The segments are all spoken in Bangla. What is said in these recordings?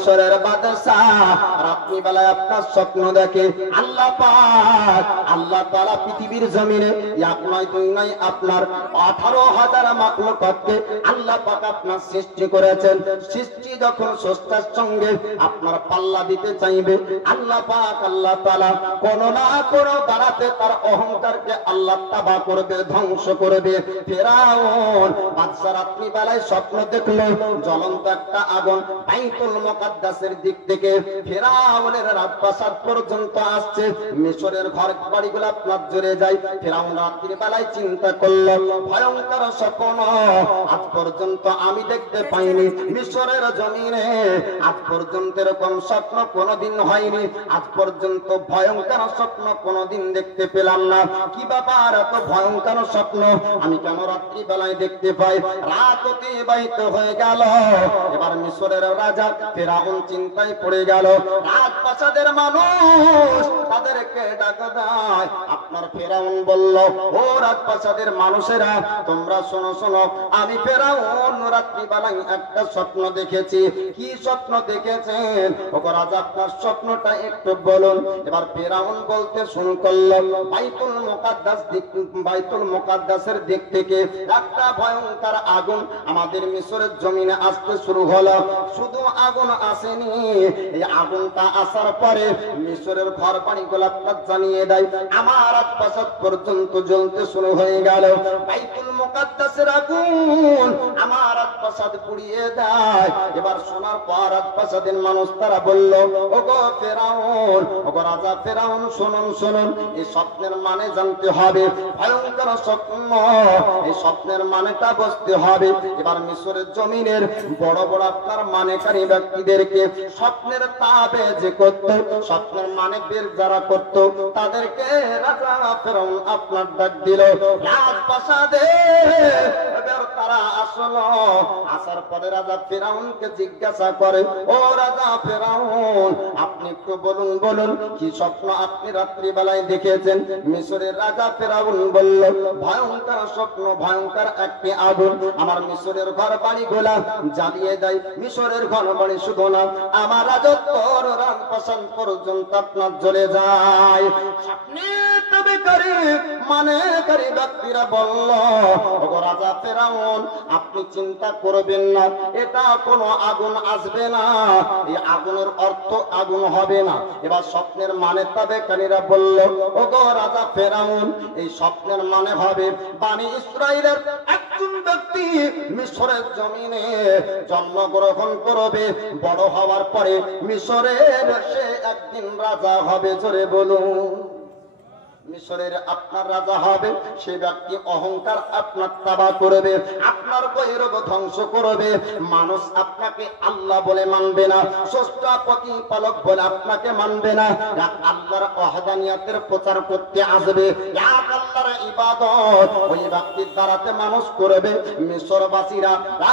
মিশরের বাদশাহ রাত্রি বেলায় আপনার স্বপ্ন দেখে আল্লাহ পাক আল্লাহ তাআলা পৃথিবীর জমিনে এক নয় দুই নয় আপনার 18,000 মাখলুকাতকে আল্লাহ পাক আপনার সৃষ্টি করেছেন। সৃষ্টি যখন স্রষ্টার সঙ্গে আপনার পাল্লা দিতে চাইবে আল্লাহ পাক আল্লাহ তাআলা কোন না কোন দাঁড়াতে তার অহংকারকে আল্লাহ তাবা করবে, ধ্বংস করবে। ফেরাউন বাদশা রাত্রি বেলায় স্বপ্ন দেখলো জ্বলন্ত একটা আগুন বাইতুল মুকাদ্দাসের দিক থেকে ফেরাউনের রাজপ্রাসাদ পর্যন্ত আসছে। মিশরের ঘর বাড়িগুলো আপনার জ্বলে যায়। ফেরাউন রাত্রি বেলায় চিন্তা করলো ভয়ঙ্কর স্বপ্ন আজ পর্যন্ত আমি দেখতে পাইনি। মিশরের জমিনে আজ পর্যন্ত এরকম স্বপ্ন কোনোদিন হয়নি। আজ পর্যন্ত ভয়ঙ্কর স্বপ্ন কোনোদিন দেখতে পেলাম না। কি ব্যাপার, এত ভয়ঙ্কর স্বপ্ন আমি কেন রাত্রি বেলায় দেখতে পাই? রাত অতিবাহিত হয়ে গেল। এবার মিশরের রাজা ফেরাউন চিন্তায় পড়ে গেল। রাজপ্রাসাদের মানুষ তাদেরকে ডাকা দেয়। আপনার ফেরাউন বলল, ও রাজপ্রাসাদের মানুষেরা তোমরা শোনো শোনো, আমি ফেরাউন রাত্রি বেলায় একটা স্বপ্ন দেখেছি। কি স্বপ্ন দেখেছেন? ও রাজা আপনার স্বপ্নটা একটু বলুন। এবার ফেরাউন বলতে শুরু করল, বাইতুল মুকাদ্দাসের দিক থেকে একটা ভয়ঙ্কর আগুন আমাদের মিশরের জমিনে আসতে শুরু হলো। শুধু আগুন আসেনি, এই আগুনটা আসার পরে মিশরের ঘর বাড়িগুলো জানিয়ে দেয়। আমার রাজপ্রাসাদ পর্যন্ত জ্বলতে শুরু হয়ে গেল। বাইতুল মুকাদ্দাসের আগুন আমার রাজপ্রাসাদ পুড়িয়ে দেয়। এবার শোনার পর রাজপ্রাসাদের মানুষ তারা বলল, ওগো ফেরাউন, ওগো রাজা ফেরাউন, শুনুন শুনুন, এই স্বপ্নের মানে জানতে হবে। ভয়ঙ্কর স্বপ্ন, এই স্বপ্নের মানেটা বুঝতে হবে। এবার মিশরের জমিনের বড় বড় আপনার মানেকারী ব্যক্তিদেরকে স্বপ্নের তাবিজ করত, স্বপ্নের মানে বের যারা করত তাদেরকে রাজা ফেরাউন আপনার ডাক দিল রাজপ্রাসাদে। এবার তারা আসলো। আসার পরে রাজা ফেরাউনকে জিজ্ঞাসা করে, ও রাজা ফেরাউন, আপনি একটু বলুন বলুন কি স্বপ্ন আপনি রাত্রি বেলায় দেখেছেন? মিশরের রাজা ফেরাউন বলল, ভয়ঙ্কর স্বপ্ন, ভয়ঙ্কর একটি আগুন আমার মিশরের ঘর বাড়িগুলা জ্বালিয়ে দেয়। মিশরের ঘর বাড়ি শুধু না, আমার রাজত্বর রাজপ্রাসাদ পর্যন্ত আপনার জ্বলে যায়। স্বপ্নে তবেকারী মানেকারী ব্যক্তিরা বলল, ওগো রাজা ফেরাউন, আপনি চিন্তা করবেন না, এটা কোনো আগুন আসবে না, এই আগুনের অর্থ আগুন হবে না। এবার স্বপ্নের মানে তাবেকারীরা বলল, ওগো রাজা ফেরাউন, এই স্বপ্নের মানে হবে বনি ইসরাইলের একজন ব্যক্তি মিশরের জমিনে জন্মগ্রহণ করবে, বড় হওয়ার পরে মিশরের সে একদিন রাজা হবে। জোরে বলুন, মিশরের আপনার রাজা হবে। সে ব্যক্তি অহংকার আপনার তাবা করবে, আপনার গৌরব ধ্বংস করবে। মানুষ আপনাকে আল্লাহ বলে মানবে না, স্রষ্টা প্রতিপালক বলে আপনাকে মানবে না। এক আল্লাহর ওয়াহদানিয়াতের প্রচার করতে আসবে, এক আল্লাহর ইবাদত ওই ব্যক্তির দ্বারাতে মানুষ করবে। মিশরবাসীরা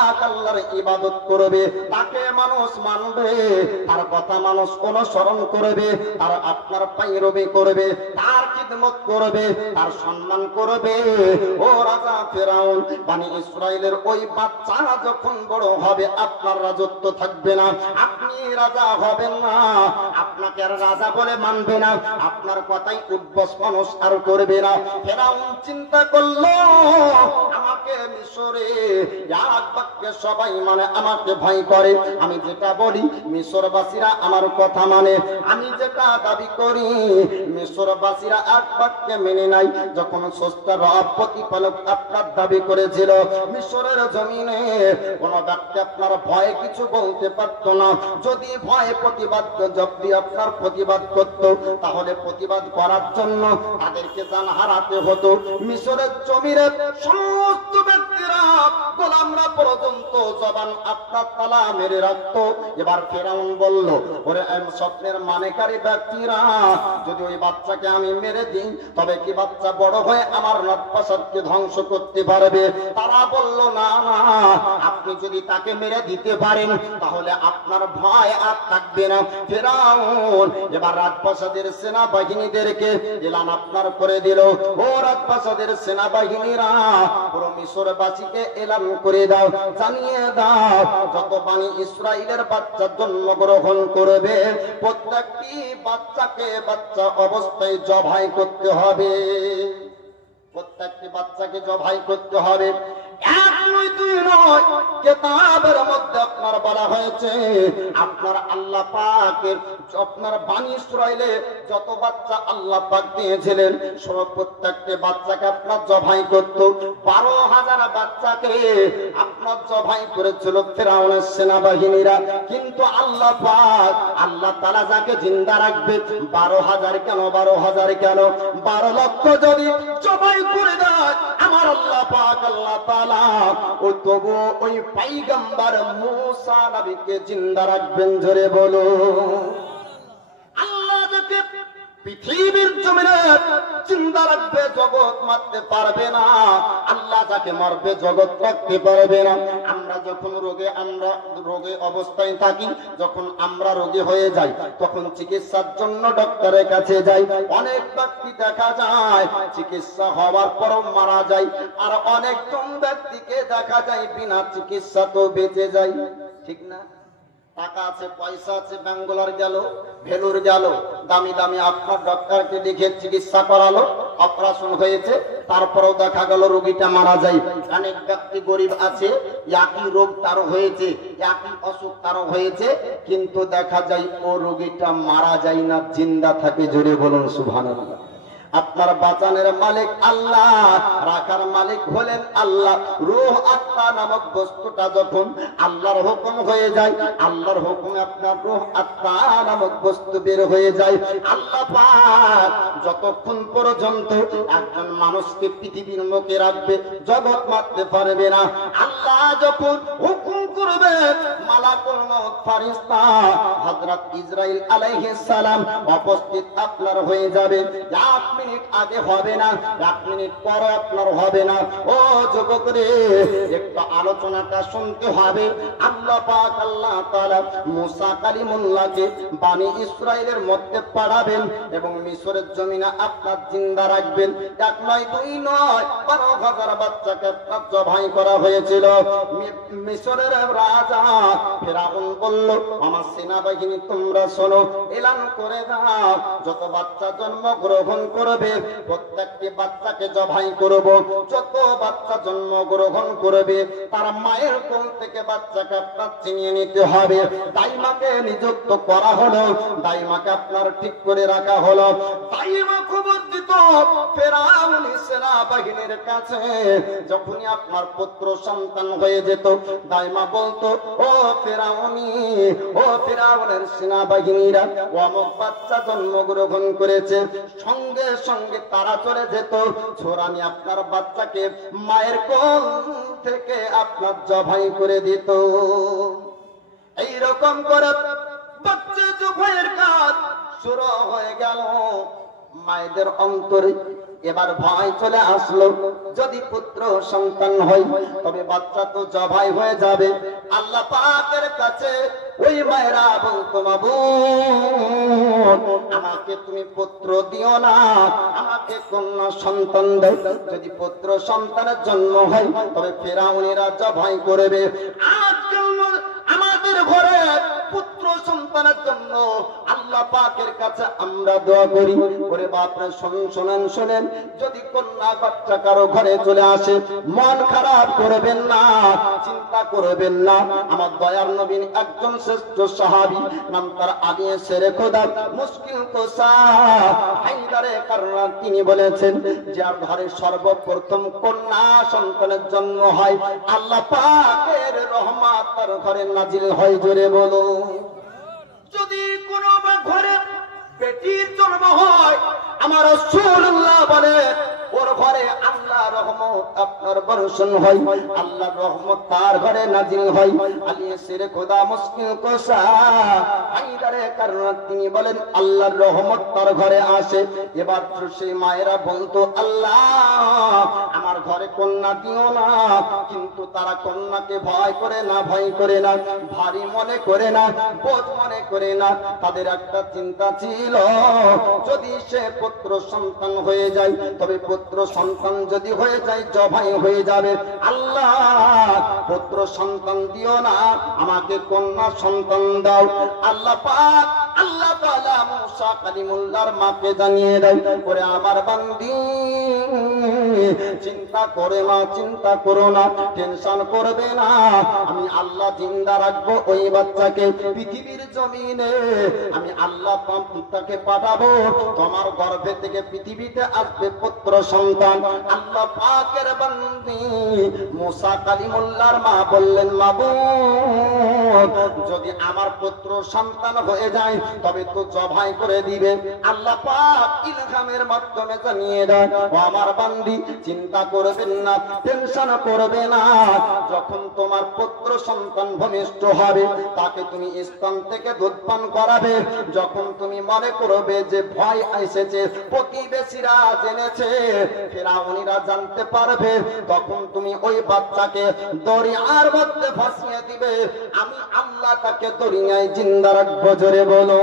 এক আল্লাহর ইবাদত করবে, তাকে মানুষ মানবে, তার কথা মানুষ অনুসরণ করবে, তার আপনার পায়রবি করবে, তার খিদমত করবে, তার সম্মান করবে। ও রাজা ফেরাউন, বনি ইসরাইলের ওই বাচ্চা যখন বড় হবে আপনার রাজত্ব থাকবে না, আপনি রাজা হবেন না, আপনাকে আর রাজা বলে মানবে না, আপনার কথাই উদ্বস মানুষ আর করবে না। ফেরাউন চিন্তা করলো, আমাকে মিশরে এক বাক্যে সবাই মানে আমাকে ভয় করে, আমি যেটা বলি মিশরবাসীরা আমার কথা মানে, আমি যেটা দাবি করি মিশরবাসীরা এক বাক্যে মেনে নাই। যখন স্রষ্টা রব প্রতিপালক আপনার দাবি করেছিল মিশরের জমিনে কোন ব্যক্তি আপনার ভয়ে কিছু বলতে পারত না। যদি ভয়ে প্রতিবাদ যদি আপনার প্রতিবাদ করত, তাহলে প্রতিবাদ করার জন্য তাদেরকে জান হারাতে হতো। মিশরের জমিনে সমস্ত ব্যক্তিরা গোলামরা পর্যন্ত জবান আপনার তালা মেরে রাখতো। এবার ফেরাউন বলল, ওরে স্বপ্নের মানেকারী ব্যক্তিরা, যদি ওই বাচ্চাকে আমি মেরে দিই তবে কি বাচ্চা বড় হয়ে আমার রাজপ্রাসাদকে ধ্বংস করতে পারবে? তারা বলল, না না, আপনি যদি তাকে মেরে দিতে পারেন তাহলে আপনার ভয় আর থাকবে না। ফেরাউন এবার রাজপ্রাসাদের সেনাবাহিনীদেরকে এলান আপনার করে দিল, ও রাজপ্রাসাদের সেনাবাহিনীরা পুরো মিশরবাসীকে এলান করে দাও, জানিয়ে দাও যত বনি ইসরাইলের বাচ্চা জন্মগ্রহণ করবে প্রত্যেকটি বাচ্চাকে বাচ্চা অবস্থায় জবাই করতে হবে, প্রত্যেকটি বাচ্চাকে জবাই করতে হবে। এক নয় দুই নয়, কিতাবের মধ্যে আপনার বলা হয়েছে আপনার আল্লাহ পাকের আপনার বনি ইসরাইলে যত বাচ্চা আল্লাহ পাক দিয়েছিলেন সব প্রত্যেকটি বাচ্চাকে আপনার জবাই করত। 12,000 বাচ্চাকে আপনার জবাই করেছিল ফিরআউনের সেনাবাহিনীরা, কিন্তু আল্লাহ পাক আল্লাহ তাআলা যাকে জিন্দা রাখবে 12,000 কেন 12,000 কেন 12 লক্ষ যদি জবাই করে দেয় আমার আল্লাহ পাক আল্লাহ তাআলা ওই তবু ওই পয়গম্বর মুসা নবীকে জিন্দা রাখবেন। জোরে বলো আল্লাহ যাকে পৃথিবীর জমিনে জিন্দা রাখবে জগৎ মারতে পারবে না, আল্লাহ যাকে মারবে জগৎ রাখতে পারবে না। আমরা যখন রোগে অবস্থায় থাকি, যখন আমরা রোগী হয়ে যাই তখন চিকিৎসার জন্য ডক্টরের কাছে যাই। অনেক ব্যক্তি দেখা যায় চিকিৎসা হওয়ার পরও মারা যায়, আর অনেকজন ব্যক্তিকে দেখা যায় বিনা চিকিৎসা তো বেঁচে যায়, ঠিক না? টাকা আছে পয়সা আছে, ব্যাঙ্গালোর গেল ভেলুর গেল, দামি দামি আপনার ডক্টরকে দেখে চিকিৎসা করালো, অপারেশন হয়েছে, তারপরেও দেখা গেল রোগীটা মারা যায়। অনেক ব্যক্তি গরিব আছে, একই রোগ তারও হয়েছে, একই অসুখ তারও হয়েছে, কিন্তু দেখা যায় ও রোগীটা মারা যায় না, জিন্দা থাকে। জোরে বলুন সুবহানাল্লাহ। আপনার বাঁচানোর মালিক আল্লাহ, রাখার মালিক হলেন আল্লাহ। রূহ আত্মা নামক বস্তুটা যখন আল্লাহর হুকুম হয়ে যায়, আল্লাহর হুকুমে আপনার রূহ আত্মা নামক বস্তু বের হয়ে যায়। আল্লাহ পাক যতক্ষণ পর্যন্ত একজন মানুষকে পৃথিবীর মুখে রাখবে জগৎ মারতে পারবে না। আল্লাহ যখন হুকুম করবে মালাকুল মউত ফেরেশতা হযরত ইসরাইল আলাইহিস সালাম উপস্থিত আপনার হয়ে যাবে। এক মিনিট আগে হবে না, 1 মিনিট পরে আপনার হবে না। ও যুবক রে, একটু আলোচনাটা শুনতে হবে। আল্লাহ পাক আল্লাহ তাআলা মুসা কালিমুল্লাহকে বনি ইসরাইলের মধ্যে পাঠাবেন এবং মিশরের জমিনে আপনার জিন্দা রাখবেন। 1 নয় 2 নয় 12,000 বাচ্চাকে আপনার জবাই করা হয়েছিল। মিশরের রাজা ফেরাউন বলল, আমার সেনাবাহিনী তোমরা শোনো, এলান করে দাও যত বাচ্চা জন্মগ্রহণ করবে প্রত্যেকটি বাচ্চাকে জবাই করব। যত বাচ্চা জন্মগ্রহণ করবে তার মায়ের কোল থেকে বাচ্চাকে আপনার চিনিয়ে নিতে হবে। দাইমাকে নিযুক্ত করা হলো, দাইমাকে আপনার ঠিক করে রাখা হলো। দাইমা খবর দিত ফেরাউনি সেনাবাহিনীর কাছে, যখনই আপনার পুত্র সন্তান হয়ে যেত দাইমা বলতো, ও ফেরাউনি, ও ফেরাউনের সেনাবাহিনীরা অমুক বাচ্চা জন্মগ্রহণ করেছে। সঙ্গে সঙ্গে তারা চলে যেত, ছোড়ানি আপনার বাচ্চাকে মায়ের কোল থেকে আপনার জবাই করে দিত। এইরকম করে বাচ্চা জবাইয়ের কাজ শুরু হয়ে গেল। মায়েদের অন্তরে এবার ভয় চলে আসলো, যদি পুত্র সন্তান হয় তবে বাচ্চা তো জবাই হয়ে যাবে। আল্লাহ পাকের কাছে ওই মায়েরা বলতো, মাবুদ আমাকে তুমি পুত্র দিও না, আমাকে কন্যা সন্তান দাও। যদি পুত্র সন্তানের জন্ম হয় তবে ফেরাউনিরা জবাই করবে। আজকাল আমাদের ঘরে পুত্র সন্তানের জন্য আল্লাহ পাকের কাছে আমরা দোয়া করি, ওরে বাপরে শোনেন শোনেন, যদি কন্যা বাচ্চা কারো ঘরে চলে আসে মন খারাপ করবেন না, চিন্তা করবেন না। আমার দয়ার নবী একজন শ্রেষ্ঠ সাহাবী, নাম তার আলী শেরে খোদা মুশকিল কুশা হায়দারে কাররান, তিনি বলেছেন যার ঘরে সর্বপ্রথম কন্যা সন্তানের জন্ম হয় আল্লাহ পাকের রহমত তার ঘরে নাজিল হয়। জোরে বলো, যদি কোনো ঘরে বেটির জন্ম হয় আমার রাসূলুল্লাহ বলে ওর ঘরে আল্লাহর রহমত আপনার বর্ষণ হয়, আল্লাহর রহমত তার ঘরে নাজিল হয়। আলী শেরে খোদা মুশকিল কুশা হায়দারে কাররান, তিনি বলেন আল্লাহর রহমত তার ঘরে আসে। এবার সেই মায়েরা বলতো, আল্লাহ আমার ঘরে কন্যা দিও না, কিন্তু তারা কন্যাকে ভয় করে না, ভয় করে না, ভারী মনে করে না, বোঝ মনে করে না। তাদের একটা চিন্তা ছিল, যদি সে পুত্র সন্তান হয়ে যায় তবে পুত্র সন্তান যদি হয়ে যায় জবাই হয়ে যাবে। আল্লাহ পুত্র সন্তান দিও না, আমাকে কন্যা সন্তান দাও। আল্লাহ পাক আল্লাহ তাআলা মুসা কালিমুল্লাহর মাকে জানিয়ে দেয়, ওরে আমার বান্দি চিন্তা করে না, চিন্তা করো না, টেনশন করবে না, আমি আল্লাহ জিন্দা রাখবো ওই বাচ্চাকে পৃথিবীর জমিনে। আমি আল্লাহ তাকে পাঠাবো, তোমার গর্ভে থেকে পৃথিবীতে আসবে পুত্র সন্তান। আল্লাহ পাকের বান্দি মুসা কালিমুল্লাহর মা বললেন, মাবুদ যদি আমার পুত্র সন্তান হয়ে যায় তবে তো জবাই করে দিবে। আল্লাহ পাক ইলহামের মাধ্যমে জানিয়ে দেন, ও আমার বান্দি চিন্তা করবেন না, টেনশন করবে না, যখন তোমার পুত্র সন্তান ভূমিষ্ঠ হবে তাকে তুমি স্তন থেকে দুধ পান করাবে। যখন তুমি মনে করবে যে ভয় এসেছে, প্রতিবেশীরা জেনেছে, ফিরাউনিরা জানতে পারবে, তখন তুমি ওই বাচ্চাকে দরিয়ার মধ্যে ভাসিয়ে দিবে। আমি আল্লাহ তাকে দরিয়ায় জিন্দা রাখবো। জোরে বলো।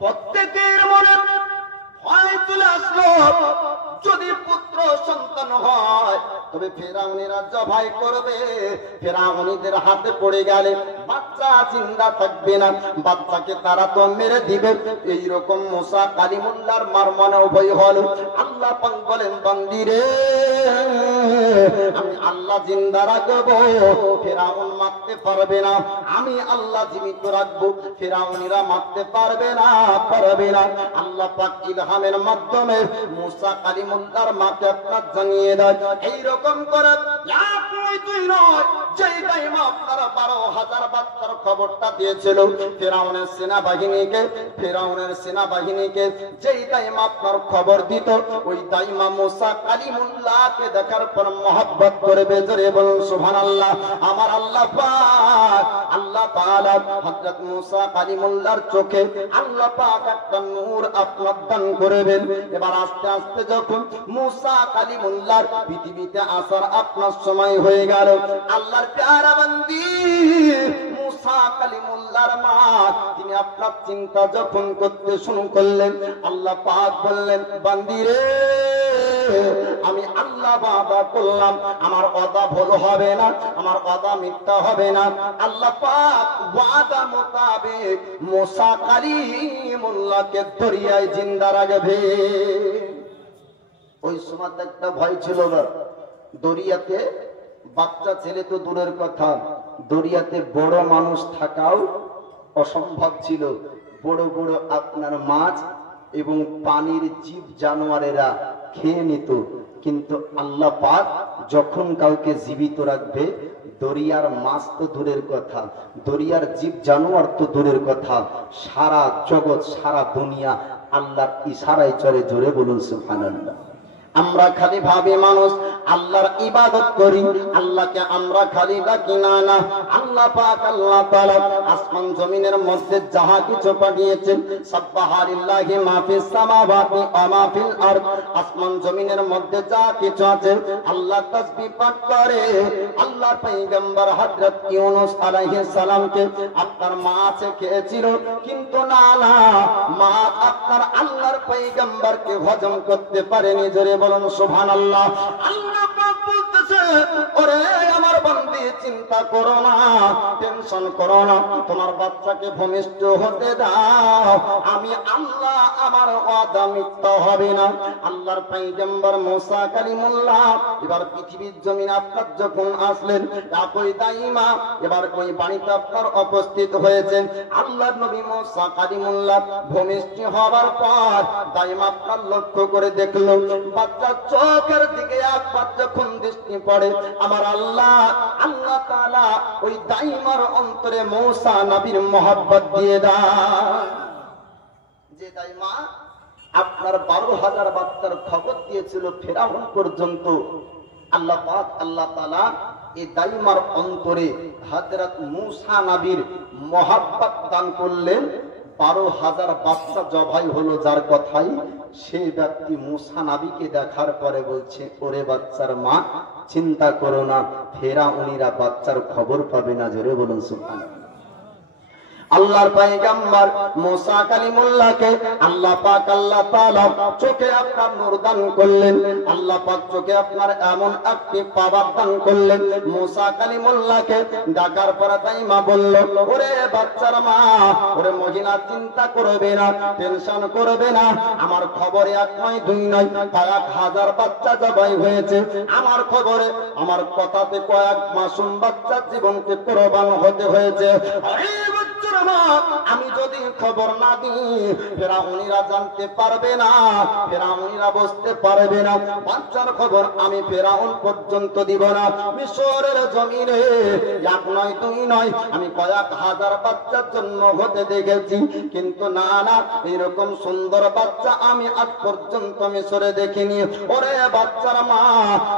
প্রত্যেকের মনে ভয় চলে আসলো, যদি পুত্র সন্তান হয় তবে ফিরাউনিরা জবাই করবে, ফিরাউনিদের হাতে পড়ে গেলে বাচ্চা জিন্দা থাকবে না, বাচ্চাকে তারা তো মেরে দিবে। এইরকম মুসা কালিমুল্লাহর মার মনে ভয় হলো। আল্লাহ পাক বলেন, বান্দি রে আমি আল্লাহ জিন্দা রাখবো, ফিরাউন মারতে পারবে না, আমি আল্লাহ জীবিত রাখবো, ফিরাউনিরা মারতে পারবে না, পারবে না। আল্লাহ পাক ইলহামের মাধ্যমে মুসা কালিমুল্লাহর মাকে আপনার জানিয়ে দেয়, এইরকম করে দুই নয়, যেই টাইমে আপনারা 12,000 বাচ্চার খবরটা দিয়েছিল ফিরাউনের সেনাবাহিনীকে, যেই টাইমে আপনার খবর দিত ওই টাইমে মুসা কালিমুল্লাহকে দেখার পর মহব্বত করবে। জোরে বলুন সুবহানাল্লাহ। আমার আল্লাহ পাক আল্লাহ তাআলা হযরত মুসা কালিমুল্লাহর চোখে আল্লাহ পাক একটা নূর আপনার দান করবেন। এবার আস্তে আস্তে যখন মুসা কালিমুল্লাহর পৃথিবীতে আসার আপনার সময় হয়ে গেল, আল্লাহর প্যারা বান্দি মুসা কালিমুল্লাহর মা তিনি আপনার চিন্তা যখন করতে শুরু করলেন, আল্লাহ পাক বললেন, বান্দি রে আমি আল্লাহ ওয়াদা করলাম, আমার ওয়াদা ভুল হবে না, আমার ওয়াদা মিথ্যা হবে না। আল্লাহ পাক ওয়াদা মোতাবেক মুসা কালিমুল্লাহকে দরিয়ায় জিন্দা রাখবে। ওই সময় একটা ভয় ছিল না, দরিয়াতে বাচ্চা ছেলে তো দূরের কথা, দরিয়াতে বড় মানুষ থাকাও অসম্ভব ছিল। বড় বড় আপনার মাছ এবং পানির জীব জানোয়ারেরা খেয়ে নিত। কিন্তু আল্লাহ পাক যখন কাউকে জীবিত রাখবে, দরিয়ার মাছ তো দূরের কথা, দরিয়ার জীব জানোয়ার তো দূরের কথা, সারা জগৎ সারা দুনিয়া আল্লাহর ইশারায় চলে। জোরে বলুন সুবহানাল্লাহ। আমরা খালি ভাবে মানুষ আল্লাহর ইবাদত করি, আল্লাহকে আমরা খালি ডাকি না, না। আল্লাহ পাক আল্লাহ তাআলা আসমান জমিনের মধ্যে যাহা কিছু পাঠিয়েছেন, সাব্বাহালিল্লাহি মা ফিস সামাওয়াতি ওয়া মা ফিল আরদ, আসমান জমিনের মধ্যে যা কিছু আছে আল্লাহ তাসবিহ পাঠ করে। আল্লাহর পয়গম্বর হযরত ইউনূস আলাইহিস সালামকে আপনার মা আছে খেয়েছিল, কিন্তু না না, মা আপনার আল্লাহর পয়গম্বরকে হজম করতে পারেনি। জোরে বলুন সুবহানাল্লাহ। আল্লাহ পাক বলতেছে, ওরে আমার বান্দি চিন্তা করো না, টেনশন করো না, তোমার বাচ্চাকে ভূমিষ্ঠ হতে দাও, আমি আল্লাহ আমার ওয়াদা মিথ্যা হবে না। আল্লাহর পয়গম্বর মুসা কালিমুল্লাহ এবার পৃথিবীর জমিনে আপনার যখন আসলেন, একই দাইমা এবার ওই বাণীতে আপনার উপস্থিত হয়েছে। আল্লাহর নবী মুসা কালিমুল্লাহ ভূমিষ্ঠ হওয়ার পর দাইমা আপনার লক্ষ্য করে দেখলো, বাচ্চার চোখের দিকে একবার যখন দৃষ্টি পড়ে, আমার আল্লাহ আল্লাহ তাআলা ওই দাইমার অন্তরে মুসা নবীর মহব্বত দিয়ে দেয়। যে দাইমা আপনার 12,000 বাচ্চার খবর দিয়েছিল ফিরাউন পর্যন্ত, আল্লাহ পাক আল্লাহ তাআলা এই দাইমার অন্তরে হযরত মুসা নবীর মহব্বত দান করলেন। 12,000 বাচ্চা জবাই হলো যার কথাই, সেই ব্যক্তি মুসা নবীকে দেখার পরে বলছে, ওরে বাচ্চার মা চিন্তা করো না, ফিরাউনিরা বাচ্চার খবর পাবে না। জোরে বলুন সুবহানাল্লাহ। আল্লাহর পয়গম্বর মুসা কালিমুল্লাহকে আল্লাহ পাক আল্লাহ তাআলা চোখে আপনার নূর দান করলেন। আল্লাহ পাক চোখে আপনার এমন একটি পাওয়ার দান করলেন। মুসা কালিমুল্লাহকে ডাকার পর তাই মা বলল, ওরে বাচ্চার মা, ওরে মহিলা, চিন্তা করবে না, টেনশন করবে না, আমার খবরে এক নয় দুই নয় কয়েক হাজার বাচ্চা জবাই হয়েছে। আমার খবরে, আমার কথাতে কয়েক মাসুম বাচ্চার জীবনকে কোরবান হতে হয়েছে। আমি যদি খবর না দিই ফেরাউনিরা জানতে পারবে না, ফেরাউনিরা বুঝতে পারবে না। বাচ্চার খবর আমি ফেরাউন পর্যন্ত দিব না। মিশরের জমিনে এক নয় দুই নয় আমি কয়েক হাজার বাচ্চার জন্ম হতে দেখেছি, কিন্তু না না, এরকম সুন্দর বাচ্চা আমি আজ পর্যন্ত মিশরে দেখিনি। ওরে বাচ্চার মা,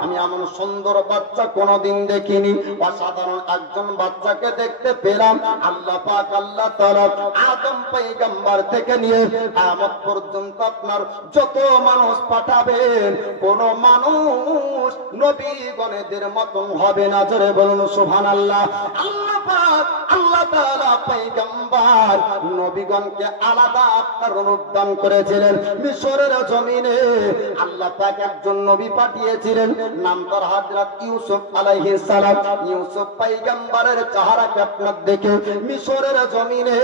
আমি এমন সুন্দর বাচ্চা কোনোদিন দেখিনি। অসাধারণ একজন বাচ্চাকে দেখতে পেলাম। আল্লাহ পাক আল্লাহ তাআলা আদম পয়গম্বর থেকে নিয়ে কিয়ামত পর্যন্ত আপনার যত মানুষ পাঠাবেন, কোন মানুষ নবীগণের মতন হবে না। জোরে বলুন সুবহানাল্লাহ। আল্লাহ পাক আল্লাহ তাআলা পয়গম্বর নবীগণকে আলাদা আপনার অনুদান করেছিলেন। মিশরের জমিনে আল্লাহ পাক একজন নবী পাঠিয়েছিলেন, নাম তার হযরত ইউসুফ আলাইহিস সালাম। ইউসুফ পয়গম্বরের চেহারাকে আপনার দেখে মিশরের জমিনে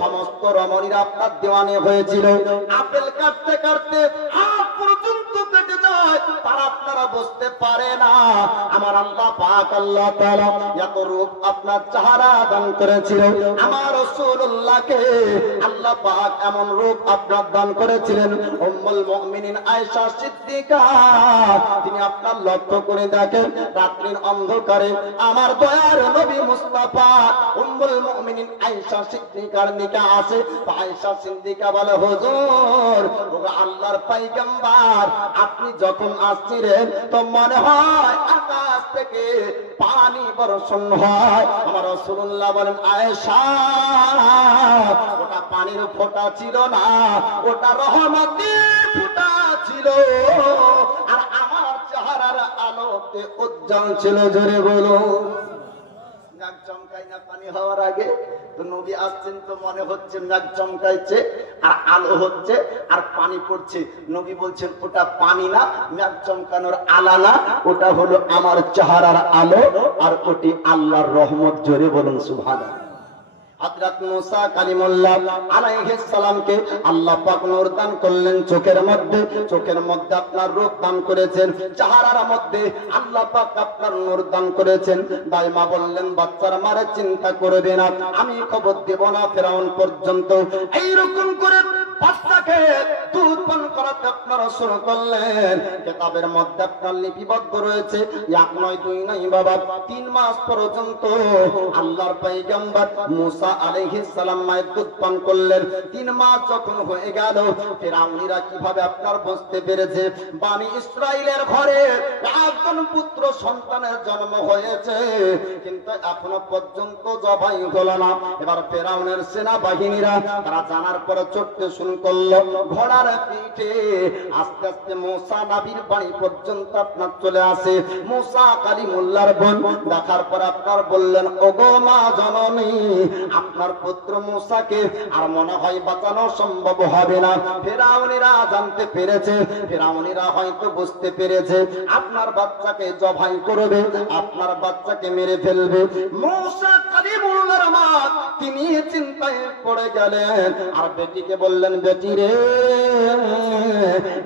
সমস্ত রমণীরা আপনার দেওয়ানে হয়েছিল। আপেল কাটতে কাটতে হাত পর্যন্ত কেটে যায়, তারা আপনারা বুঝতে পারে না আমার আল্লাহ পাক আল্লাহ তাআলা এত রূপ আপনার চেহারা দান করেছিল। আমার রাসূলুল্লাহকে আল্লাহ পাক এমন রূপ আপনার দান করেছিলেন। উম্মুল মুমিনিন আয়েশা সিদ্দিকা, তিনি আপনার লক্ষ্য করে দেখেন, রাত্রির অন্ধকারে আমার দয়ার নবী মুস্তাফা উম্মুল মুমিনিন আয়েশা সিদ্দিকার নিকাহ আছে। আয়েশা সিদ্দিকা বলে, হুজুর, ওগো আল্লাহর পয়গম্বর, আপনি যখন আসছিলেন তো মনে হয় আকাশ থেকে পানি বর্ষণ হয়। আমার রাসূলুল্লাহ বলেন, আয়েশা, ওটা পানির ফোঁটা ছিল না, ওটা রহমতের ফোঁটা ছিল, আর আমার চেহারার আলোতে উজ্জ্বল ছিল। জোরে বলো, নাক চমকায় না পানি হওয়ার আগে? তো নবী আসছেন তো মনে হচ্ছে নাক চমকাইছে আর আলো হচ্ছে আর পানি পড়ছে। নবী বলছেন, ওটা পানি না, নাক চমকানোর আলা না, ওটা হলো আমার চেহারার আলো, আর ওটি আল্লাহর রহমত। জোরে বলুন সুবহানাল্লাহ। হযরত মুসা কালিমুল্লাহ আলাইহিস সালামকে আল্লাহ পাক নূর দান করলেন চোখের মধ্যে, চোখের মধ্যে আপনার রূপ দান করেছেন, চেহারার মধ্যে আল্লাহ পাক আপনার নূর দান করেছেন। দাইমা বললেন, বাচ্চার মারে চিন্তা করবে না, আমি খবর দেব না ফেরাউন পর্যন্ত। এইরকম করে বাচ্চাকে দুধ পান করাতে আপনারা শুরু করলেন। কিতাবের মধ্যে আপনার লিপিবদ্ধ রয়েছে, এক নয় দুই নয় বাবা, 3 মাস পর্যন্ত আল্লাহর পয়গম্বর মুসা আলাইহিস সালাম মায়ের দুধ পান করলেন। 3 মাস যখন হয়ে গেল, ফিরাউনিরা কিভাবে আপনার বুঝতে পেরেছে বনি ইসরাইলের ঘরে একজন পুত্র সন্তানের জন্ম হয়েছে, কিন্তু এখনো পর্যন্ত জবাই হলো না। এবার ফিরাউনের সেনাবাহিনীরা তারা জানার পরে চড়তে শুরু করলো ঘোড়ার পিঠে। আস্তে আস্তে মুসা নবীর বাড়ি পর্যন্ত আপনার চলে আসে। মুসা কালিমুল্লাহর বোন দেখার পর আপনার বললেন, ওগো মা জননী, আপনার পুত্র মুসাকে আর মনে হয় বাঁচানো সম্ভব হবে না। ফিরাউনিরা জানতে পেরেছে, ফিরাউনিরা হয়তো বুঝতে পেরেছে আপনার বাচ্চাকে জবাই করবে, আপনার বাচ্চাকে মেরে ফেলবে। মুসা কালিমুল্লাহর মা তিনি চিন্তায় পড়ে গেলেন, আর বেটিকে বললেন, বেটি রে,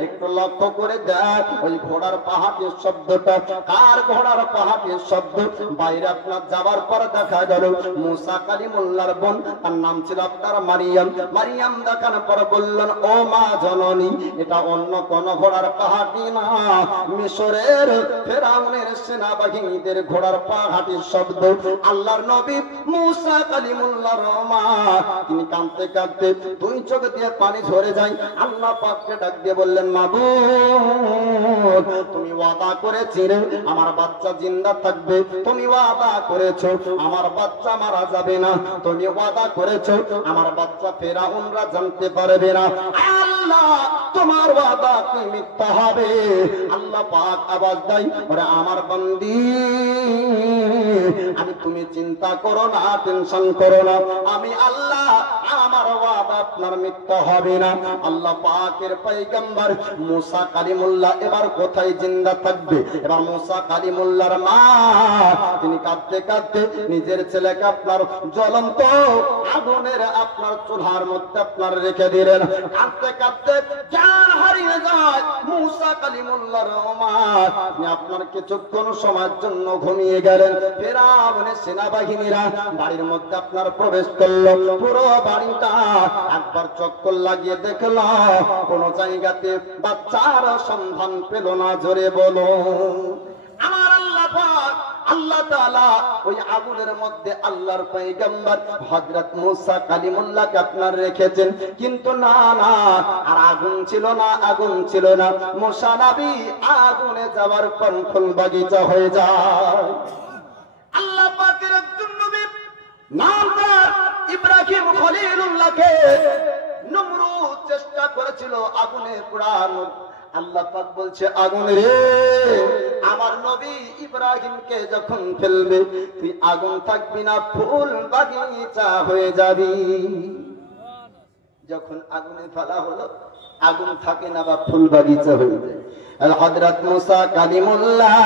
একটু লক্ষ্য করে দেখ ওই ঘোড়ার পাহাড়ের শব্দটা কার ঘোড়ার পাহাড়ের শব্দ? বাইরে আপনার যাবার পর দেখা গেল মুসা কালিমুল্লাহর বোন, তার নাম ছিল আপনার মারিয়াম। মারিয়াম দেখানোর পর বললেন, ও মা জননী, এটা অন্য কোন ঘোড়ার পাহাড়ি না, মিশরের ফেরাউনের সেনাবাহিনীদের ঘোড়ার পাহাড়ের শব্দ। আল্লাহর নবী মুসা কালিমুল্লাহর মা তিনি কাঁদতে কাঁদতে 2 চোখ দিয়ে পানি ঝরে যায়। আল্লাহ পাককে ডাক দিয়ে বললেন, মাবুদ, তুমি ওয়াদা করেছিলে আমার বাচ্চা জিন্দা থাকবে, তুমি ওয়াদা করেছো আমার বাচ্চা মারা যাবে না, তুমি ওয়াদা করেছো আমার বাচ্চা ফেরাউনরা জানতে পারবে না। আল্লাহ, তোমার ওয়াদা কি মিথ্যা হবে? আল্লাহ পাক আওয়াজ দেয়, ওরে আমার বান্দি, আমি তুমি চিন্তা করো না, টেনশন করো না, আমি আল্লাহ, আমার ওয়াদা আপনার মিথ্যা হবে না। আল্লাহ পাকের পয়গম্বর মুসা কালিমুল্লাহ এবার কোথায় জিন্দা থাকবে? এবার মুসা কালিমুল্লাহর মা তিনি কাঁদতে কাঁদতে নিজের ছেলেকে আপনার জ্বলন্ত আগুনের আপনার চুলার মধ্যে আপনার রেখে দিলেন। কাঁদতে কাঁদতে জান হারিয়ে যায় মুসা কালিমুল্লাহর মা। আপনার কিছুক্ষণ সময়ের জন্য ঘুমিয়ে গেলেন। ফিরআউনের সেনাবাহিনীরা বাড়ির মধ্যে আপনার প্রবেশ করলো। পুরো বাড়িটা একবার চক্কর লাগিয়ে দেখলো, কোন জায়গাতে বাচ্চার সন্ধান পেল না। জোরে বলো আমার আল্লাহ পাক আল্লাহ তাআলা ওই আগুনের মধ্যে আল্লাহর পয়গম্বর হযরত মুসা কালিমুল্লাহকে আপনার রেখেছেন। কিন্তু না না, আর আগুন ছিল না, আগুন ছিল না। মুসা নবী আগুনে যাওয়ার পর ফুল বাগিচা হয়ে যায়। আল্লাহ পাকের একজন নবী নাম তার ইব্রাহিম খলিলুল্লাহকে নমরুদ চেষ্টা করেছিল আগুনে পোড়ানো। আল্লাহ পাক বলছে, আগুন রে, আমার নবী ইব্রাহিমকে যখন ফেলবে তুই আগুন থাকবি না, ফুল বাগিচা হয়ে যাবি। যখন আগুনে ফেলা হলো, আগুন থাকে না বা ফুল বাগিচা হয়ে যায়। হযরত মুসা কালিমুল্লাহ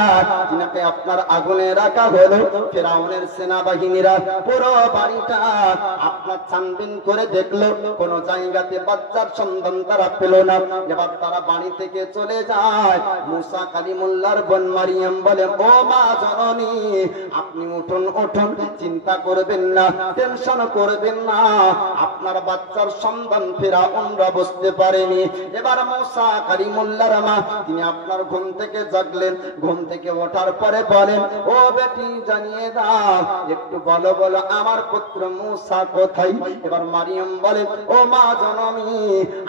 যিনাকে আপনার আগুনে রাখা হলো, ফিরআউনের সেনাবাহিনীরা পুরো বাড়িটা আপনার ছানবিন করে দেখলো, কোন জায়গাতে বাচ্চার সন্ধান তারা পেল না। এবার তারা বাড়ি থেকে চলে যায়। মুসা কালিমুল্লাহর বোন মারিয়াম বলে, ও মা জননী, আপনি উঠুন উঠুন, চিন্তা করবেন না, টেনশন করবেন না, আপনার বাচ্চার সন্ধান ফিরআউনরা বুঝতে পারেনি। এবার মুসা কালিমুল্লাহর মা তিনি আপনার ঘুম থেকে জাগলেন। ঘুম থেকে ওঠার পরে বলেন, ও বেটি জানিয়ে দাও, একটু বলো বলো আমার পুত্র মুসা কোথায়? এবার মারিয়াম বলেন, ও মা জননী,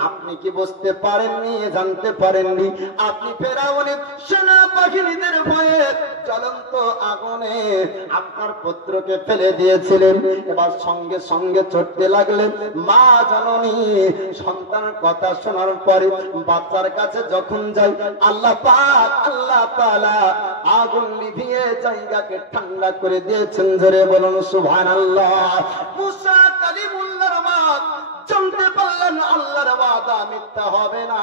আপনি কি বুঝতে পারেননি, জানতে পারেননি? আপনি ফিরআউনের সেনাবাহিনীদের ভয়ে জ্বলন্ত আগুনে আপনার পুত্রকে ফেলে দিয়েছিলেন। এবার সঙ্গে সঙ্গে চড়তে লাগলেন। মা জননী সন্তানের কথা শোনার পরে বাচ্চার কাছে যখন যাই, আল্লাহ পাক আল্লাহ তাআলা আগুন নিভিয়ে জায়গাকে ঠান্ডা করে দিয়েছেন। জোরে বলুন সুবহানাল্লাহ। মুসা কালিমুল্লাহর মা জানতে পারলেন আল্লাহর ওয়াদা মিথ্যা হবে না,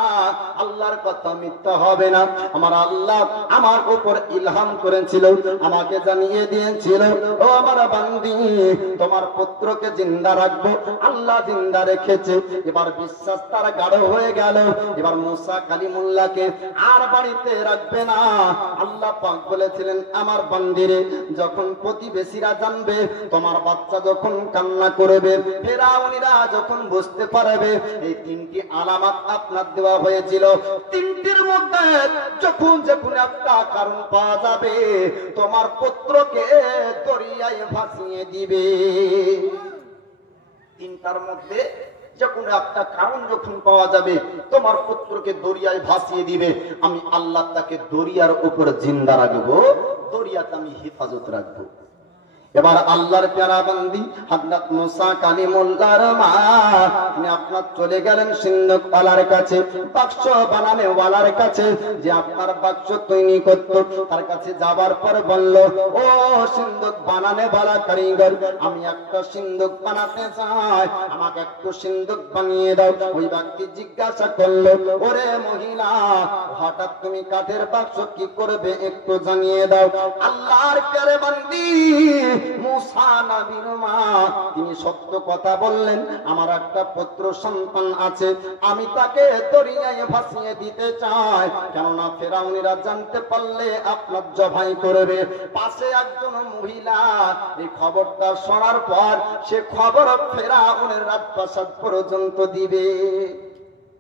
আল্লাহর কথা মিথ্যা হবে না। আমার আল্লাহ আমার উপর ইলহাম করেছিল, আমাকে জানিয়ে দিয়েছিল, ও আমার বান্দি, তোমার পুত্রকে জিন্দা রাখবো। আল্লাহ জিন্দা রেখেছে। এবার বিশ্বাস তার গাঢ় হয়ে গেল। এবার মুসা কালিমুল্লাহকে আর বাড়িতে রাখবে না। আল্লাহ পাক বলেছিলেন, আমার বান্দিরে, যখন প্রতিবেশীরা জানবে তোমার বাচ্চা যখন কান্না করবে, ফিরআউনীরা যখন বুঝতে পারবে, এই তিনটি আলামত আপনার দেওয়া হয়েছিল, তিনটির মধ্যে যখন যখন একটা কারণ পাওয়া যাবে, তোমার পুত্রকে দরিয়ায় ভাসিয়ে দিবে। তিনটার মধ্যে যখন একটা কারণ যখন পাওয়া যাবে, তোমার পুত্রকে দরিয়ায় ভাসিয়ে দিবে, আমি আল্লাহ তাকে দরিয়ার উপর জিন্দা রাখবো, দরিয়াতে আমি হেফাজত রাখবো। এবার আল্লাহর প্যারা বান্দি হযরত মুসা কালিমুল্লাহর মা তিনি আপনার চলে গেলেন সিন্ধুক ওয়ালার কাছে, বাক্স বানানে ওয়ালার কাছে, যে আপনার বাক্স তৈরি করত। তার কাছে যাবার পর বলল, ও সিন্ধুক বানানে ওয়ালা কারিগর, আমি একটা সিন্ধুক বানাতে চাই, আমাকে একটু সিন্ধুক বানিয়ে দাও। ওই ব্যক্তি জিজ্ঞাসা করলো, ওরে মহিলা, হঠাৎ তুমি কাঠের বাক্স কি করবে, একটু জানিয়ে দাও। আল্লাহর প্যারা বান্দি মুসা নবীর মা তিনি সত্য কথা বললেন, আমার একটা পুত্র সন্তান আছে, আমি তাকে দরিয়ায় ভাসিয়ে দিতে চাই, কেননা ফিরআউনীরা জানতে পারলে আপনার জবাই করবে। পাশে একজন মহিলা এই খবরটা শোনার পর সে খবর ফিরআউনের রাজপ্রাসাদ পর্যন্ত দিবে।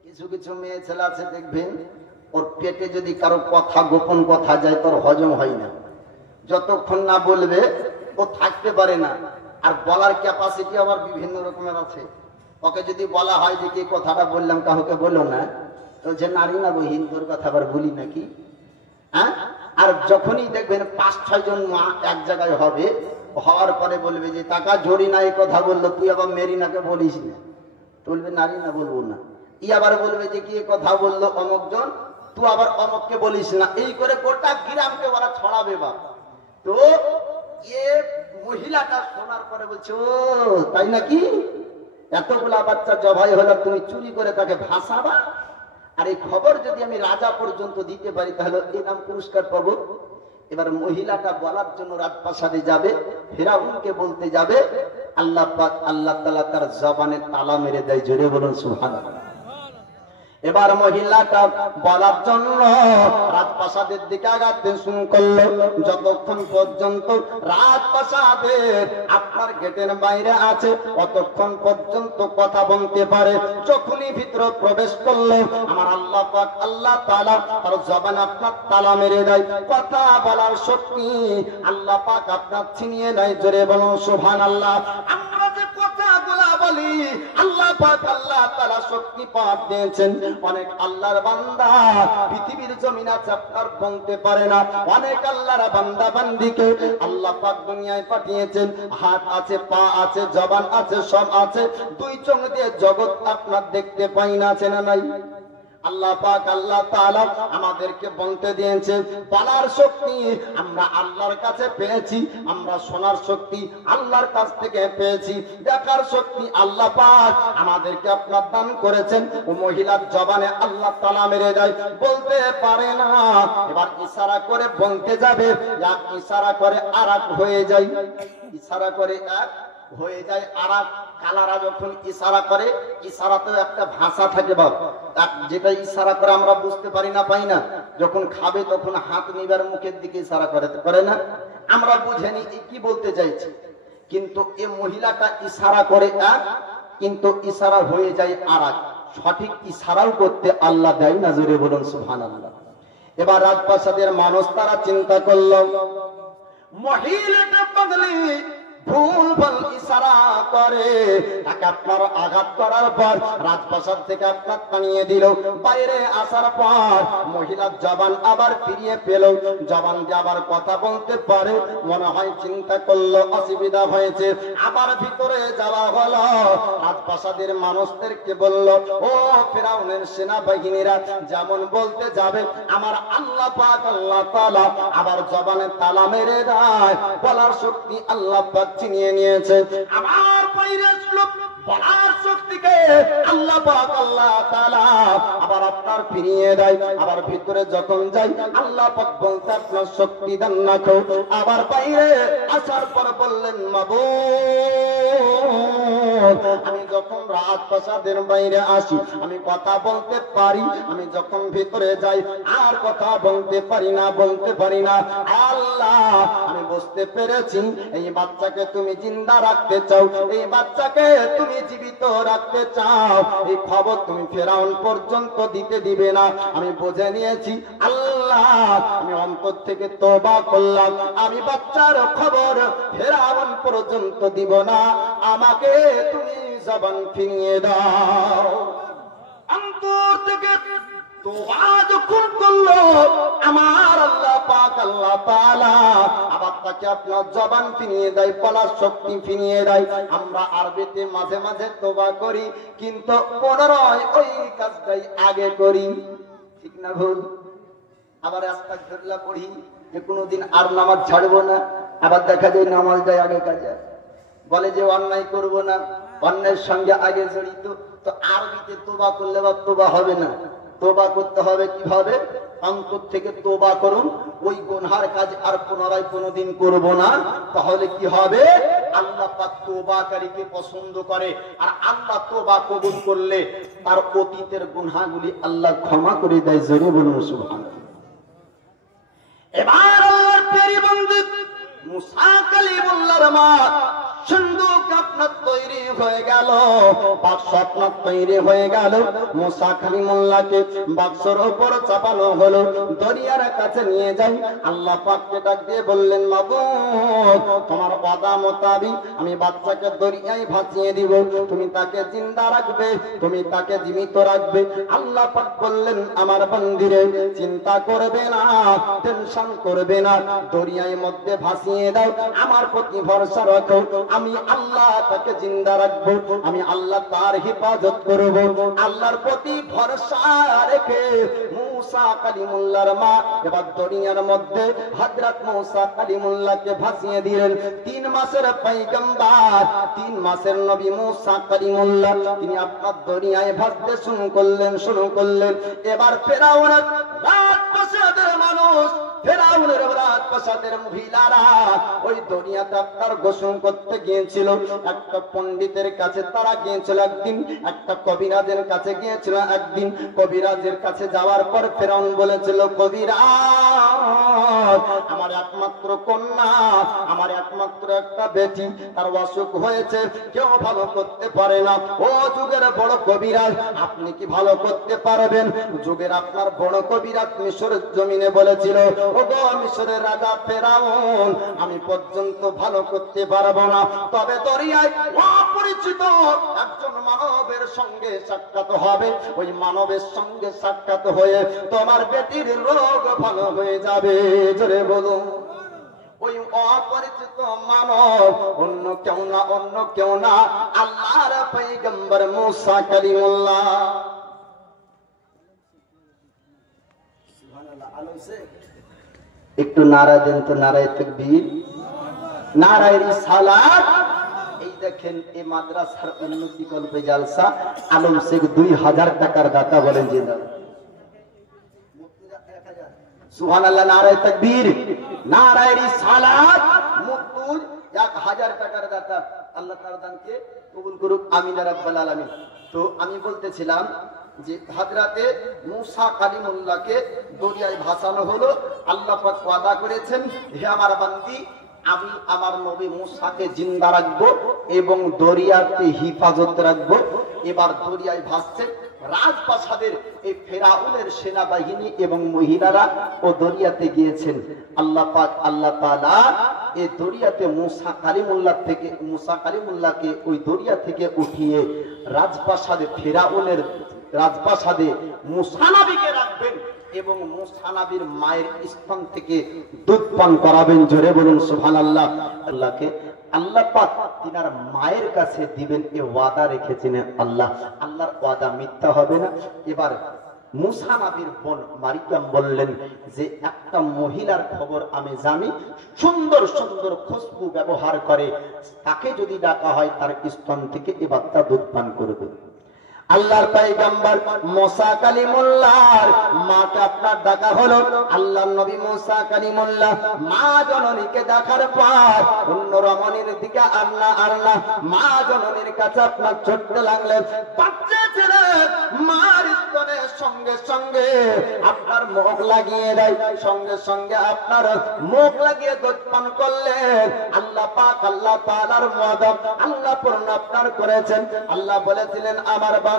কিছু কিছু মেয়ে ছেলে আছে দেখবেন, ওর পেটে যদি কারো কথা গোপন কথা যায় তোর হজম হয় না, যতক্ষণ না বলবে ও থাকতে পারে না। আর বলার ক্যাপাসিটি আবার বিভিন্ন রকমের আছে। ওকে যদি বলা হয় যে কি কথাটা বললাম কাউকে বলো না, তো যে নারী না গো, হিন্দুর কথা আবার বলি নাকি, হ্যাঁ? আর যখনই দেখবেন 5-6 জন মা এক জায়গায় হবে, হওয়ার পরে বলবে যে টাকা জড়ি না এই কথা বললো, তুই আবার মেরিনাকে বলিস না, বলবে নারী না বলবো না। ই আবার বলবে যে কি কথা বললো অমুক জন, তুই আবার অমুককে বলিস না। এই করে গোটা গ্রামকে ওরা ছড়াবে। বা তো এ মহিলাটা শোনার পরে বলছে, ও তাই নাকি, এতগুলা বাচ্চা জবাই হলো, তুমি চুরি করে তাকে ভাসাবা, আর এই খবর যদি আমি রাজা পর্যন্ত দিতে পারি তাহলে এরকম পুরস্কার পাবো। এবার মহিলাটা বলার জন্য রাজপ্রাসাদে যাবে, ফেরাউনকে বলতে যাবে, আল্লাহ পাক আল্লাহ তাআলা তার জবানে তালা মেরে দেয়। জোরে বলুন সুবহানাল্লাহ। এবার মহিলাটা বলার জন্য রাজপ্রাসাদের দিকে আগাতে শুরু করলো। যতক্ষণ পর্যন্ত রাজপ্রাসাদে আপনার গেটের বাইরে আছে ততক্ষণ পর্যন্ত কথা বলতে পারে। যখনই ভিতরে প্রবেশ করলো আমার আল্লাহ পাক আল্লাহ তাআলা তার জবানে আপনার তালা মেরে দেয়। কথা বলার শক্তি আল্লাহ পাক আপনার ছিনিয়ে নেয়। জোরে বলুন সুবহানাল্লাহ। আমরা যে কথাগুলা বলি আল্লাহ পাক আল্লাহ তাআলা শক্তি পাক দিয়েছেন। অনেক আল্লাহর বান্দা পৃথিবীর জমিনে আপনার বলতে পারে না। অনেক আল্লাহর বান্দা বান্দিকে আল্লাহ পাক দুনিয়ায় পাঠিয়েছেন, হাত আছে, পা আছে, জবান আছে, সব আছে, দুই চোখ দিয়ে জগৎ আপনার দেখতে পাই না, আছে না নাই? আল্লাহ পাক আল্লাহ তাআলা আমাদেরকে বলতে দিয়েছে বলার শক্তি আমরা আল্লাহর কাছে পেয়েছি, আমরা শোনার শক্তি আল্লাহর কাছ থেকে পেয়েছি, দেখার শক্তি আল্লাহ পাক আমাদেরকে আপনার দান করেছেন। ও মহিলার জবানে আল্লাহ তাআলা মেরে দেয়, বলতে পারে না। এবার ইশারা করে বলতে যাবে, এক ইশারা করে আরেক হয়ে যায়, ইশারা করে এক হয়ে যায় আরেক। কালারা যখন ইশারা করে, ইশারাতেও একটা ভাষা থাকে বাবা, যেটা ইশারা করে আমরা বুঝতে পারি না, পাই না। যখন খাবে তখন হাত নিবার মুখের দিকে ইশারা করে না, আমরা বুঝেনি কি বলতে চাইছি। কিন্তু এ মহিলাটা ইশারা করে এক, কিন্তু ইশারা হয়ে যায় আরেক। সঠিক ইশারাও করতে আল্লাহ দেয় না। জোরে বলুন সুবহানাল্লাহ। এবার রাজপ্রাসাদের মানুষ তারা চিন্তা করল, মহিলাটা পাগলি ভুল ভাল ইশারা করে, তাকে আপনার আঘাত করার পর রাজপ্রাসাদ থেকে আপনার টানিয়ে দিল। বাইরে আসার পর মহিলার জবান আবার ফিরিয়ে পেল, জবান দিয়ে আবার কথা বলতে পারে। মনে হয় চিন্তা করলো অসুবিধা হয়েছে, আবার ভিতরে যাওয়া হলো। রাজপ্রাসাদের মানুষদেরকে বলল, ও ফেরাউনের সেনাবাহিনীরা, যেমন বলতে যাবে আমার আল্লাহ পাক আল্লাহ তাআলা আবার জবানে তালা মেরে দেয়, বলার শক্তি আল্লাহ পাক ছিনিয়ে নিয়েছে। আবার বাইরে লোক বলার শক্তিকে আল্লাহ পাক আল্লাহ তাআলা আবার আপনার ফিরিয়ে দেয়। আবার ভিতরে যখন যাই আল্লাহ পাক বলতে আপনার শক্তি দান না কো। আবার বাইরে আসার পর বললেন, মাবুদ আমি যখন রাজপ্রাসাদের বাইরে আসি আমি কথা বলতে পারি, আমি যখন ভিতরে যাই আর কথা বলতে পারি না, বলতে পারি না। আল্লাহ আমি বুঝতে পেরেছি এই বাচ্চাকে তুমি জিন্দা রাখতে চাও, এই বাচ্চাকে তুমি জীবিত রাখতে চাও, এই খবর তুমি ফেরাউন পর্যন্ত দিতে দিবে না। আমি বুঝে নিয়েছি আল্লাহ, আমি অন্তর থেকে তওবা করলাম, আমি বাচ্চার খবর ফেরাউন পর্যন্ত দিব না, আমাকে তুমি জবান ফিরিয়ে দাও। অন্তর থেকে তওবা যখন করলো আমার আল্লাহ পাক আল্লাহ তাআলা আবার তাকে আপনার জবান ফিরিয়ে দেয়, বলার শক্তি ফিরিয়ে দেয়। আমরা আরবিতে মাঝে মাঝে তওবা করি, কিন্তু পুনরায় ওই কাজটাই আগে করি, ঠিক না ভুল? আবার আস্তাগফিরুল্লাহ পড়ি যে কোনোদিন আর নামাজ ছাড়বো না, আবার দেখা যায় নামাজ যায় আগে কাজে, বলে যে অন্যায় করব না, অন্যায়ের সঙ্গে আগে জড়িত। তো আরবিতে তওবা করলে বা তওবা হবে না, তওবা করতে হবে কিভাবে? অন্তর থেকে তওবা করুন, ওই গুনাহের কাজ আর পুনরায় কোনোদিন করব না। তাহলে কি হবে? আল্লাহ পাক তওবাকারীকে পছন্দ করে, আর আল্লাহ তওবা কবুল করলে তার অতীতের গুনাহগুলি আল্লাহ ক্ষমা করে দেয়। জোরে বলুন সুবহানাল্লাহ। এবার আল্লাহর প্রিয় বান্দা মুসা কালিমুল্লাহর মা সন্দুক আপনার তৈরি হয়ে গেল, বাক্স আপনার তৈরি হয়ে গেল। মুসা কালিমুল্লাহকে বাক্সের উপর চাপানো হলো, দরিয়ার কাছে নিয়ে যাই। আল্লাহ পাককে ডাক দিয়ে বললেন, মাবুদ তোমার ওয়াদা মোতাবিক আমি বাচ্চাকে দরিয়ায় ভাসিয়ে দিব, তুমি তাকে জিন্দা রাখবে, তুমি তাকে জীবিত রাখবে। আল্লাহ পাক বললেন, আমার বান্দিরে চিন্তা করবে না, টেনশন করবে না, দরিয়ার মধ্যে ভাসিয়ে দাও, আমার প্রতি ভরসা রাখো, আমি আল্লাহ তাকে জিন্দা রাখবো, আমি আল্লাহ তার হেফাজত করব। আল্লাহর প্রতি ভরসা রেখে মুসা কালিমুল্লাহর মা এবার দরিয়ার মধ্যে হযরত মুসা কালিমুল্লাহকে ভাসিয়ে দিলেন। 3 মাসের পয়গম্বর, 3 মাসের নবী মুসা কালিমুল্লাহ তিনি আপনার দরিয়ায় ভাসতে শুরু করলেন। এবার ফেরাউনের রাজপ্রাসাদের মানুষ, ফেরাউনের রাজপ্রাসাদের মহিলারা ওই দরিয়াতে আপনার গোসল করতে গিয়েছিল। একটা পণ্ডিতের কাছে তারা গিয়েছিল একদিন, একটা কবিরাজের কাছে গিয়েছিল একদিন। কবিরাজের কাছে যাওয়ার পর ফেরাউন বলেছিল, কবিরাজ আমার একমাত্র কন্যা, আমার একমাত্র একটা বেটি, তার অসুখ হয়েছে, কেউ ভালো করতে পারে না। ও যুগের বড় কবিরাজ, আপনি কি ভালো করতে পারবেন? যুগের আপনার বড় কবিরাজ মিশরের জমিনে বলেছিল, ও গো মিশরের রাজা ফেরাউন, আমি পর্যন্ত ভালো করতে পারবো না, তবে দরিয়ায় অপরিচিত একজন মানবের সঙ্গে সাক্ষাৎ হবে। ওই মানবের সঙ্গে সাক্ষাৎ হয়ে তোমার বেটির রোগ ভালো হয়ে যাবে। জোরে বলুন। ওই অপরিচিত মানব অন্য কেউ না আল্লাহর পয়গম্বর মুসা কালিমুল্লাহ। একটু নারা দেন তো, নারায়ে তাকবীর, নারায়ে রিসালাত। এই দেখেন এই মাদ্রাসার উন্নতি কল্পে জালসা আলম শেখ 2000 টাকার দাতা বলেন যে সুবহানাল্লাহ, নারায়ে তাকবীর, নারায়ে রিসালাত। মুতুজ 1000 টাকার দাতা, আল্লাহ তার দানকে কবুল করুক, আমিন ইয়া রাব্বাল আলামিন। তো আমি বলতেছিলাম যে হযরতে মুসা কালিমুল্লাহকে দরিয়ায় ভাসানো হলো। আল্লাহ পাক ওয়াদা করেছেন, হে আমার বান্দি, আমি আমার নবী মুসাকে জিন্দা রাখবো এবং দরিয়াতে হিফাজত রাখবো। এবার দরিয়ায় ভাসছে রাজপ্রাসাদের এই ফেরাউনের সেনাবাহিনী এবং মহিলারা ও দরিয়াতে গিয়েছেন। আল্লাহ পাক আল্লাহ তাআলা এই দরিয়াতে মুসা কালিমুল্লাহকে ওই দরিয়া থেকে উঠিয়ে রাজপ্রাসাদে ফেরাউনের রাজপ্রাসাদে মুসা নবীকে রাখবেন এবং মুসা নবীর মায়ের স্তন থেকে দুধ পান করাবেন। জোরে বলুন সুবহানাল্লাহ। আল্লাহকে আল্লাহ পাক তিনার মায়ের কাছে দিবেন এ ওয়াদা রেখেছেন আল্লাহর ওয়াদা মিথ্যা হবে না। এবার মুসা নবীর বোন মারিয়াম বললেন যে একটা মহিলার খবর আমি জানি, সুন্দর সুন্দর খুশবু ব্যবহার করে, তাকে যদি ডাকা হয় তার স্তন থেকে এ বাচ্চা দুধ পান করবে। আল্লাহর পয়গম্বর মুসা কালিমুল্লাহর মাকে আপনার ডাকা হলো। আল্লাহর নবী মুসা কালিমুল্লাহ মা জননীকে দেখার পর অন্য রমণীর দিকে আর না মা জননীর কাছে আপনার ছুটতে লাগলেন। বাচ্চা ছেলে মার স্তনের সঙ্গে সঙ্গে আপনার মুখ লাগিয়ে দেয়, সঙ্গে সঙ্গে আপনার মুখ লাগিয়ে দুধ পান করলেন। আল্লাহ পাক আল্লাহ তাআলার ওয়াদা আল্লাহ পূর্ণ আপনার করেছেন। আল্লাহ বলেছিলেন, আমার বান্দি,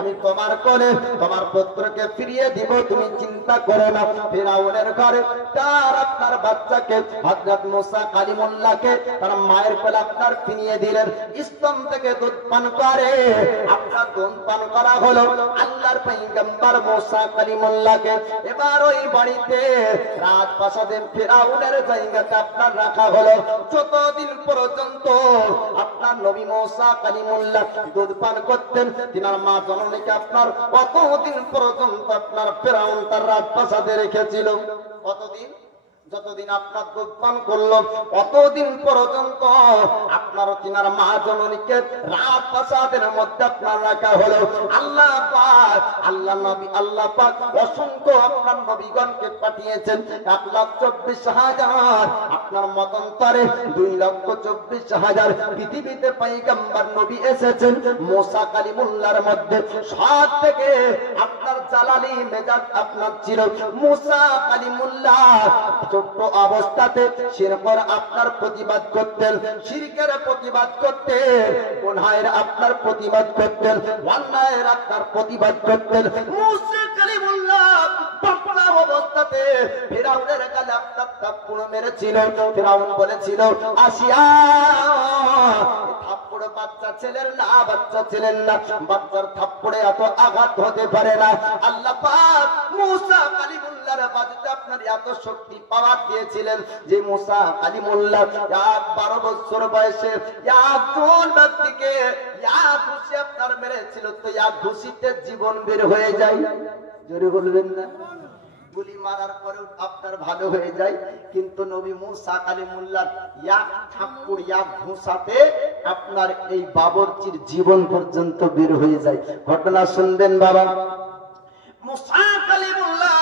আমি তোমার কোলে তোমার পুত্রকে ফিরিয়ে দিব, তুমি চিন্তা করো না। ফিরাউনের ঘরে তার আপনার বাচ্চাকে হযরত মুসা কালিমুল্লাহকে তার মায়ের কোলে আপনার ফিরিয়ে দিলেন। স্তন থেকে দুধ পান করে আপনার দুধ পান করা হলো আল্লাহর পয়গম্বর মুসা কালিমুল্লাহকে। এবার ওই বাড়িতে রাজপ্রাসাদে ফিরাউনের জায়গাতে আপনার রাখা হলো। যতদিন পর্যন্ত আপনার নবী মুসা কালিমুল্লাহ দুধ পান করতেন, তিনার মা জননীকে আপনার কতদিন পর্যন্ত আপনার ফেরাউন তার রাজপ্রাসাদে রেখেছিল। কতদিন? যতদিন আপনার দুধ পান করলো অতদিন পর্যন্ত আপনার তিনার মা জননীকে রাজপ্রাসাদের মধ্যে আপনার রাখা হলো। আল্লাহ পাক আল্লাহ পাক অসংখ্য আপনার নবীগণকে পাঠিয়েছেন। 1,24,000 আপনার মতান্তরে 2,24,000 পৃথিবীতে পয়গম্বর নবী এসেছেন। মুসা কালিমুল্লাহর মধ্যে সব থেকে আপনার জালালি মেজাজ আপনার ছিল। মুসা কালিমুল্লাহ ছোট্ট অবস্থাতে শিরকের আপনার প্রতিবাদ করতেন, শিরকের প্রতিবাদ করতেন, গুনাহের আপনার প্রতিবাদ করতেন, অন্যায়ের আপনার প্রতিবাদ করতেন। মুসা কালিমুল্লাহ পাপলা অবস্থাতে ফিরাউনের গালে আপনার থাপ্পড় মেরেছিল। ফিরাউন বলেছিল, আসিয়া থাপ্পড় বাচ্চা ছিলেন না, বাচ্চা ছিলেন না, বাচ্চার থাপ্পড়ে এত আঘাত হতে পারে না। আল্লাহ পাক মুসা কালিমুল্লাহর বাজতে আপনার এত শক্তি পাওয়ার দিয়েছিলেন যে মুসা কালিমুল্লাহ 12 বছর বয়সে একজন ব্যক্তিকে ঘুষি আপনার মেরেছিল, তো ঘুষিতে জীবন বের হয়ে যায়। জোরে বলবেন না? গুলি মারার পরেও আপনার ভালো হয়ে যায়, কিন্তু নবী মুসা কালিমুল্লাহ এক থাপ্পড় এক ঘুষাতে আপনার এই বাবরচির জীবন পর্যন্ত বের হয়ে যায়। ঘটনা শুনবেন বাবা। মুসা কালিমুল্লাহ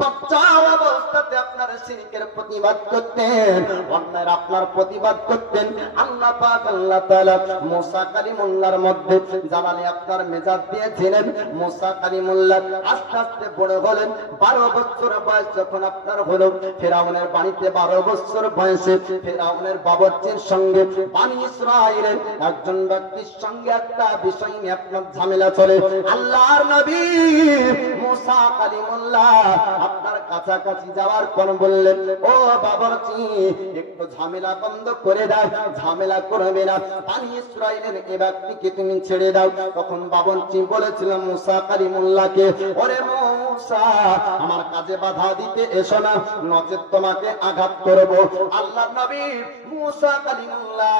বাচ্চা অবস্থাতে আপনার শিরকের প্রতিবাদ করতেন, অন্যায়ের আপনার প্রতিবাদ করতেন। আল্লাহ পাক আল্লাহ তাআলা মুসা কালিমুল্লাহর মধ্যে জালালি আপনার মেজাজ দিয়েছিলেন। মুসা কালিমুল্লাহ আস্তে আস্তে বড় হলেন। 12 বছর বয়স যখন আপনার হলো, ফেরাউনের বাড়িতে 12 বছর বয়সে ফেরাউনের বাবরচির সঙ্গে বনি ইসরাঈলের একজন ব্যক্তির সঙ্গে একটা বিষয় নিয়ে আপনার ঝামেলা চলে। আল্লাহর নবী মুসা কালিমুল্লাহ আপনার কাছাকাছি যাওয়ার পর বললেন, ও বাবরচি, একটু ঝামেলা বন্ধ করে দাও, ঝামেলা করবে না, বনি ইসরাঈলের এই ব্যক্তিকে তুমি ছেড়ে দাও। তখন বাবরচি বলেছিল মুসা কালিমুল্লাহকে, ওরে মুসা, আমার কাজে বাধা দিতে এসো না, নচেত তোমাকে আঘাত করব। আল্লাহর নবী মুসা কালিমুল্লাহ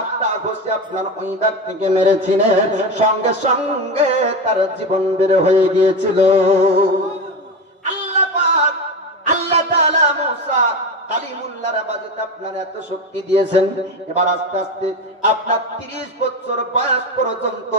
একটা ঘুষি আপনার ওই ব্যক্তিকে মেরেছিলেন, সঙ্গে সঙ্গে তার জীবন বের হয়ে গিয়েছিল। আল্লাহ তাআলা মুসা কালিমুল্লাহর বাজতে আপনার এত শক্তি দিয়েছেন। এবার আস্তে আস্তে আপনার 30 বছর বয়স পর্যন্ত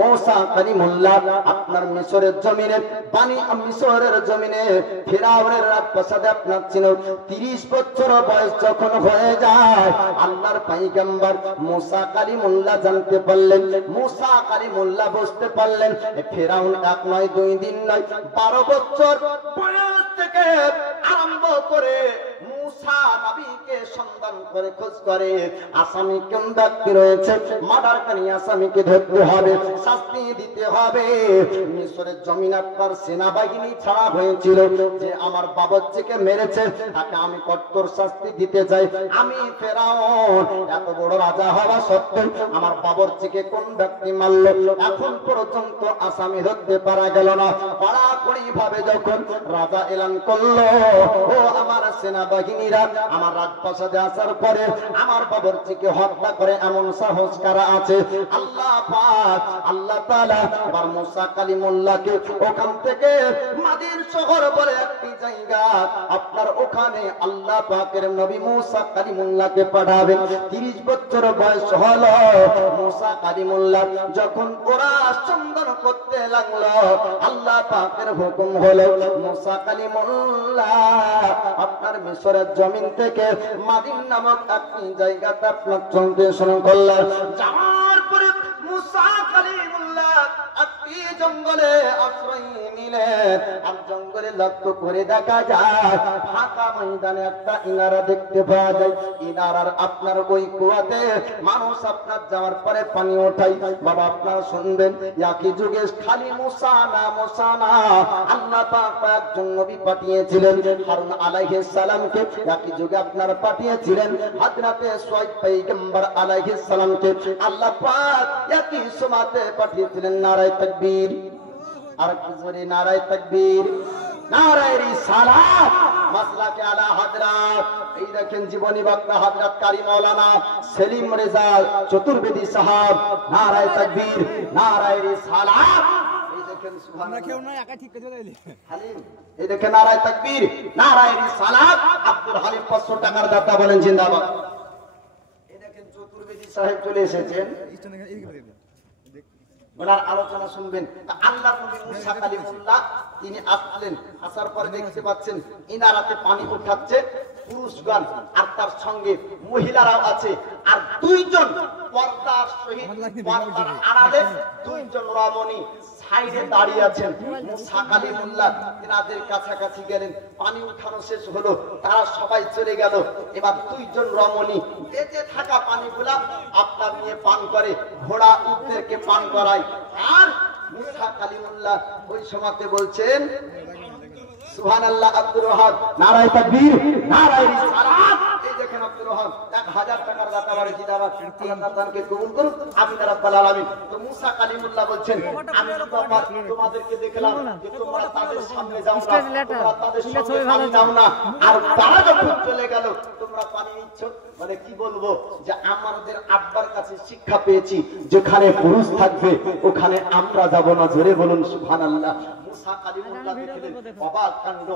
মুসা কালিমুল্লাহ আপনার মিশরের জমিনে, বনি মিশরের জমিনে ফিরাউনের রাজপ্রাসাদে আপনার ছিল। 30 বছর বয়স যখন হয়ে যায়, আল্লাহর পয়গম্বর মুসা কালিমুল্লাহ জানতে পারলেন, মুসা কালিমুল্লাহ বুঝতে পারলেন ফিরাউন 1 নয় 2 দিন নয় 12 বছর বয়স থেকে আরম্ভ করে মুসা নবীকে সন্ধান করে খোঁজ করে আসামি কোন ব্যক্তি রয়েছে, মার্ডারকারী আসামিকে ধরতে হবে, শাস্তি দিতে হবে। মিশরের জমিন আপনার সেনাবাহিনী ছাড়া হয়েছিল যে আমার বাবরচিকে মেরেছে তাকে আমি কঠোর শাস্তি দিতে চাই। আমি ফেরাউন এত বড় রাজা হওয়া সত্ত্বেও আমার বাবরচিকে কোন ব্যক্তি মারলো, এখন পর্যন্ত আসামি ধরতে পারা গেল না। কড়াকড়ি ভাবে যখন রাজা এলান করলো, ও আমার সেনাবাহিনীরা আমার রাজপ্রাসাদে আসার পরে আমার বাবরচিকে হত্যা করে এমন সাহস কারা আছে? আল্লাহ পাক আল্লাহ তাআলা এবার মুসা কালিমুল্লাহকে ওখান থেকে মাদিন শহর বলে একটি জায়গা, আপনার ওখানে আল্লাহ পাকের নবী মুসা কালিমুল্লাহকে পাঠাবেন। 30 বছর বয়স হলো মুসা কালিমুল্লাহ যখন ওরা চন্দন করতে লাগলো, আল্লাহ পাকের হুকুম হলো মুসা কালিমুল্লাহ আপনার মিশরের জমিন থেকে মাদিন নামক একটি জায়গাতে আপনার চলতে শুরু করলেন। যাওয়ার পরে মুসা কালিমুল্লাহ একটি জঙ্গলে আশ্রয় নিলেন। আর জঙ্গলে লক্ষ্য করে দেখা যায় ফাঁকা ময়দানে একটা ইনারা দেখতে পাওয়া যায়। ইনারার আপনার ওই কুয়াতে মানুষ আপনার যাওয়ার পরে পানি ওঠাই। বাবা আপনারা শুনবেন, একই যুগে খালি মুসা না আল্লাহ পাক একজন নবী পাঠিয়েছিলেন হারুন আলাইহিস সালামকে, একই যুগে আপনার পাঠিয়েছিলেন হযরতে শুআয়ব পয়গম্বর আলাইহিস সালামকে। আল্লাহ পাক একই সময়তে পাঠিয়েছিলেন নারায়ে তাকবীর। আর কি জোরে নারায়ে তাকবীর, নারায়ে রিসালাত, মাসলাকে আলা হযরত। এই দেখেন জীবনী বক্তা হযরত কারি মাওলানা সেলিম রেজা চতুর্বেদী সাহেব, নারায়ে তাকবীর, নারায়ে রিসালাত। এই দেখেন সুবহানাল্লাহ, কেউ না একা ঠিক করে দিলে হালিম। এই দেখেন নারায়ে তাকবীর, নারায়ে রিসালাত। আব্দুল হালিম 500 টাকার দাতা বলেন জিন্দাবাদ। এই দেখেন চতুর্বেদী সাহেব চলে এসেছেন, ওনার আলোচনা শুনবেন। আল্লাহ নবী মুসা কালিমুল্লাহ তিনি আসলেন, আসার পরে দেখতে পাচ্ছেন ইনারাতে পানি উঠাচ্ছে পুরুষগণ, আর তার সঙ্গে মহিলারাও আছে। আর 2 জন পর্দার সহিত পর্দার আড়ালে 2 জন রমণী সাইডে দাঁড়িয়ে আছেন। মুসা কালিমুল্লাহ তিনাদের কাছাকাছি গেলেন, পানি উঠানো শেষ হলো, তারা সবাই চলে গেল। এবার 2 জন রমণী বেঁচে থাকা পানিগুলা আপনার নিয়ে পান করে, ঘোড়া উটদেরকে পান করায়। আর মুসা কালিমুল্লাহ ওই সময়তে বলছেন সুবহানাল্লাহ। আব্দুর ওয়াহাব নারায়ে তাকবীর, নারায়ে রিসালাত। এই দেখেন আব্দুল ওয়াহাব 1000 টাকার দাতা বাড়ি জিন্দাবাদ, আল্লাহ তাআলাকে কবুল করুন, আমিন রাব্বাল আলামিন। তো মুসা কালিমুল্লাহ বলছেন, আমি তোমাদেরকে দেখলাম যে তোমরা তাদের সামনে যাও না, তোমরা তাদের সামনে পানি দাও না, আর তারা যখন চলে গেল তোমরা পানি নিচ্ছ। মানে কি বলবো, যে আমাদের আব্বার কাছে শিক্ষা পেয়েছি, যেখানে পুরুষ থাকবে ওখানে আমরা যাব না। জোরে বলুন সুবহানাল্লাহ। মুসা কালিমুল্লাহ দেখলেন অবাক কাণ্ড,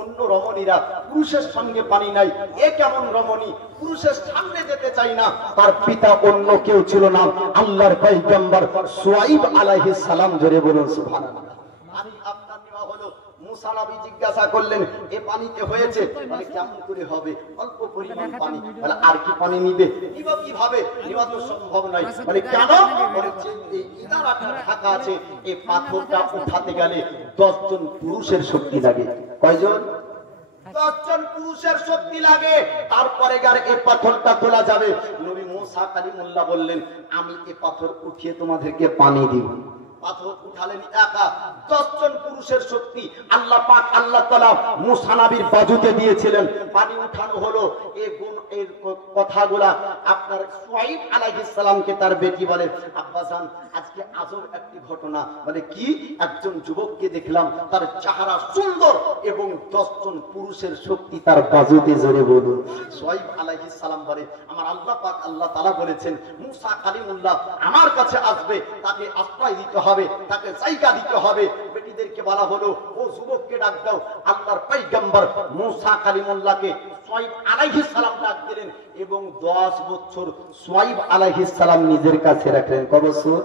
অন্য রমণীরা পুরুষের সঙ্গে পানি নাই, এ কেমন রমণী, পুরুষের সামনে যেতে চাই না। তার পিতা অন্য কেউ ছিল না, আল্লাহর পয়গম্বর শুআইব আলাইহিস সালাম। জোরে বলুন সুবহানাল্লাহ। পানি আপনার নেওয়া হলো, মুসা নবী জিজ্ঞাসা করলেন এ পানিতে হয়েছে? বলে কেমন করে হবে, অল্প পরিমাণ পানি। বলে আর কি পানি নিবে? নিব কিভাবে, নেওয়া তো সম্ভব নয়। বলে কেন? বলে যে এই ইদারাটা ঢাকা আছে, এই পাথরটা উঠাতে গেলে 10 জন পুরুষের শক্তি লাগে। কয়জন? 10 জন পুরুষের শক্তি লাগে, তারপরে গার এই পাথরটা তোলা যাবে। নবী মুসা কালিমুল্লাহ বললেন আমি এই পাথর উঠিয়ে তোমাদেরকে পানি দিব। পাথর উঠালেন একা, 10 জন পুরুষের শক্তি আল্লাহ পাক আল্লাহ তাআলা মুসা নবীর বাজুতে দিয়েছিলেন। পানি উঠানো হলো। এই গুণ এর কথাগুলা আপনার শুআইব আলাইহিস সালামকে তার বেটি বলে, আব্বাজান আজকে আজব একটি ঘটনা। বলে কি? একজন যুবককে দেখলাম, তার চেহারা সুন্দর এবং 10 জন পুরুষের শক্তি তার বাজুতে। জোরে বলুন। শুআইব আলাইহিস সালাম বলে আমার আল্লাহ পাক আল্লাহ তাআলা বলেছেন মুসা কালিমুল্লাহ আমার কাছে আসবে, তাকে আশ্রয় দিতে হবে, তাকে জায়গা দিতে হবে। বেটিদেরকে বলা হলো ও যুবককে ডাক দাও। আল্লাহর পয়গম্বর মুসা কালিমুল্লাহকে শুআইব আলাইহিস সালাম ডাক দিলেন এবং 10 বছর শুআইব আলাইহিস সালাম নিজের কাছে রাখলেন। কত বছর?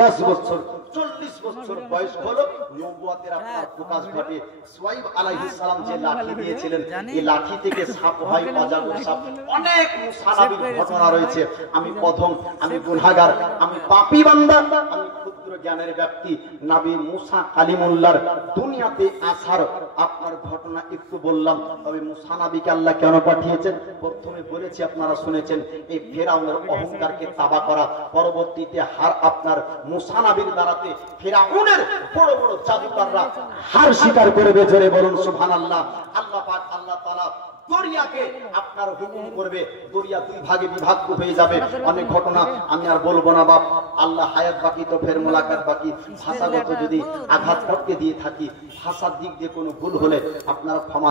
10 বছর। 40 বছর বয়স হলো, নবুয়তের আপনার প্রকাশ ঘটে। শুআইব আলাইহিস সালাম যে লাঠি দিয়েছিলেন, এই লাঠি থেকে সাপ হয়, অজাগর সাপ। অনেক মুসা নবীর ঘটনা রয়েছে। আমি অধম, আমি গুনাহগার, আমি পাপী বান্দা, আমি ক্ষুদ্র জ্ঞানের ব্যক্তি। নবী মুসা কালিমুল্লাহর দুনিয়াতে আসার আপনার ঘটনা একটু বললাম। তবে মুসা নবীকে আল্লাহ কেন পাঠিয়েছেন প্রথমে বলেছি, আপনারা শুনেছেন। এই ফেরাউনের অহংকারকে তাবা করা, পরবর্তীতে হার আপনার মুসা নবীর দ্বারাতে ফেরাউনের বড় বড় জাদুকররা হার স্বীকার করবে। জোরে বলুন সুবহানাল্লাহ। আল্লাহ পাক আল্লাহ তাআলা দরিয়াকে আপনার হুকুম করবে, দরিয়া 2 ভাগে বিভক্ত হয়ে যাবে। অনেক ঘটনা আমি আর বলবো না বাপ, আল্লাহ হায়াত বাকি তো ফের মোলাকাত বাকি। ভাষাগত যদি আঘাত করতে দিয়ে থাকি, ভাষার দিক দিয়ে কোনো ভুল হলে আপনারা ক্ষমা